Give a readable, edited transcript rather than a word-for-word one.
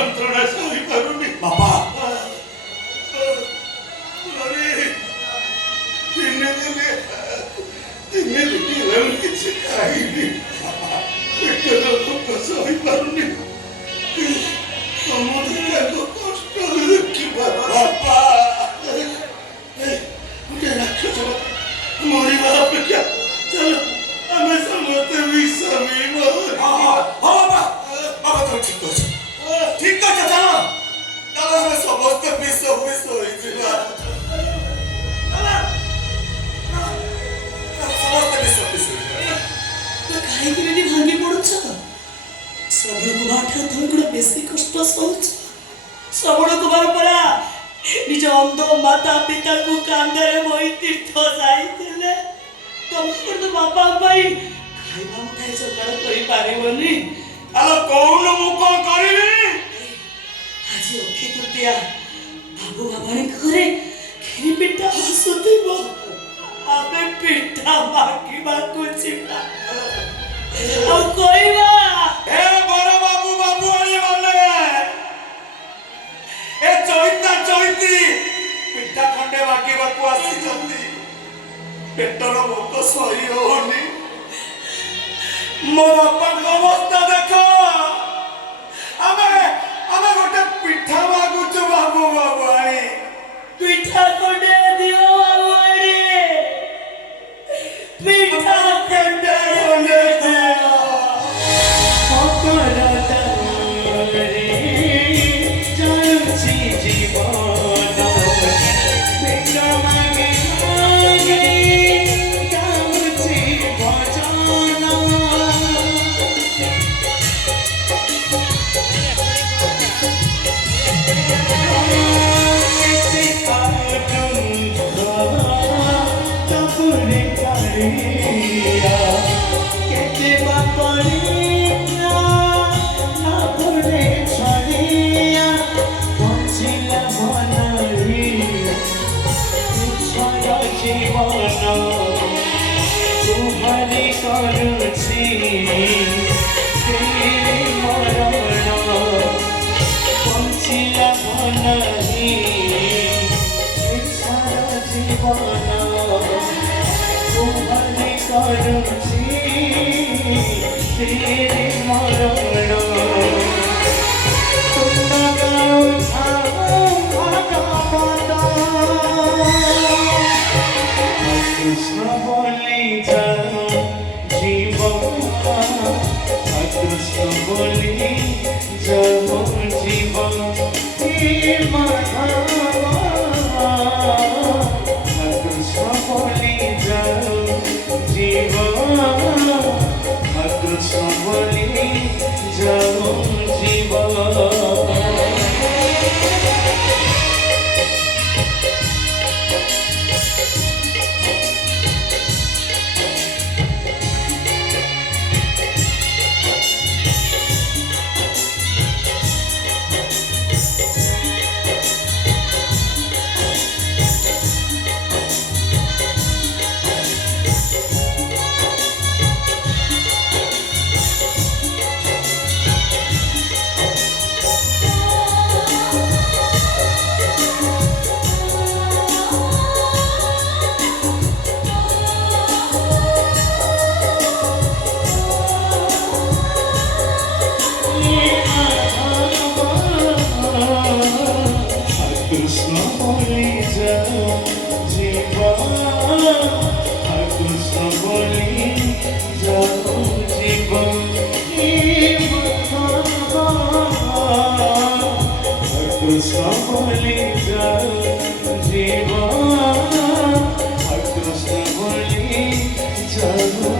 যন্ত্রণা সই পারুনি বাবা দিনে দিনে আমি কিছু খাইনি পেটের দুঃখ সই পারুনি আমাদের এত কষ্ট কি বাবা রাক্ষস মরিবা অপেক্ষা চলো আমি সমস্ত বিশ্বমী বাবা বাবা তুমি ঠিক করছো ঠিক করছো চলো চলো আমি সমস্ত বিশ্ব বিশ্ব হয়েছি না সমস্ত বিশ্ব বিশ্ব କାହିଁକି ଏମିତି ଭାଙ୍ଗି ପଡୁଛ ଶ୍ରବଣ କୁମାର ଠାରୁ ତମେ ଗୋଟେ ବେଶୀ କଷ୍ଟ ସହୁଛ ଶ୍ରବଣ କୁମାର ପରା ନିଜ ଅନ୍ଧ ମାତା ପିତାଙ୍କୁ କାନ୍ଧରେ ବୋହି ତୀର୍ଥ ଯାଇଥିଲେ ତମେ ତ ବାପା ପାଇଁ ଖାଇବା ମୁଠାଏ ସକାଳ କରିପାରିବନି ଆଲୋ କହୁନ ମୁଁ କଣ କରିବି ଆଜି ଅକ୍ଷୟ ତୃତୀୟା ବାବୁ ବାବାଙ୍କ ଘରେ କ୍ଷୀରି ପିଠା ଆସୁଥିବ ଆମେ ପିଠା ମାଗିବାକୁ ଯିବା ଆଉ କହିବା ଏ ବଡ଼ ବାବୁ ବାବୁ ଆଣି ମାନେ ଏ ଚୈତା ଚୈତି ପିଠା ଖଣ୍ଡେ ମାଗିବାକୁ ଆସିଛନ୍ତି ପେଟର ଭୋକ ସହି ହଉନି ମୋ ବାପାଙ୍କ ଅବସ୍ଥା ଦେଖ ଆମେ ଗୋଟେ ପିଠା ମାଗୁଛୁ ବାବୁ ବାବୁ ଆଣି ପିଠା ଖଣ୍ଡେ ଦିଅ ବାବୁ ଆଣି ପିଠା ଖଣ୍ଡେ जीवन कृष्ण बोली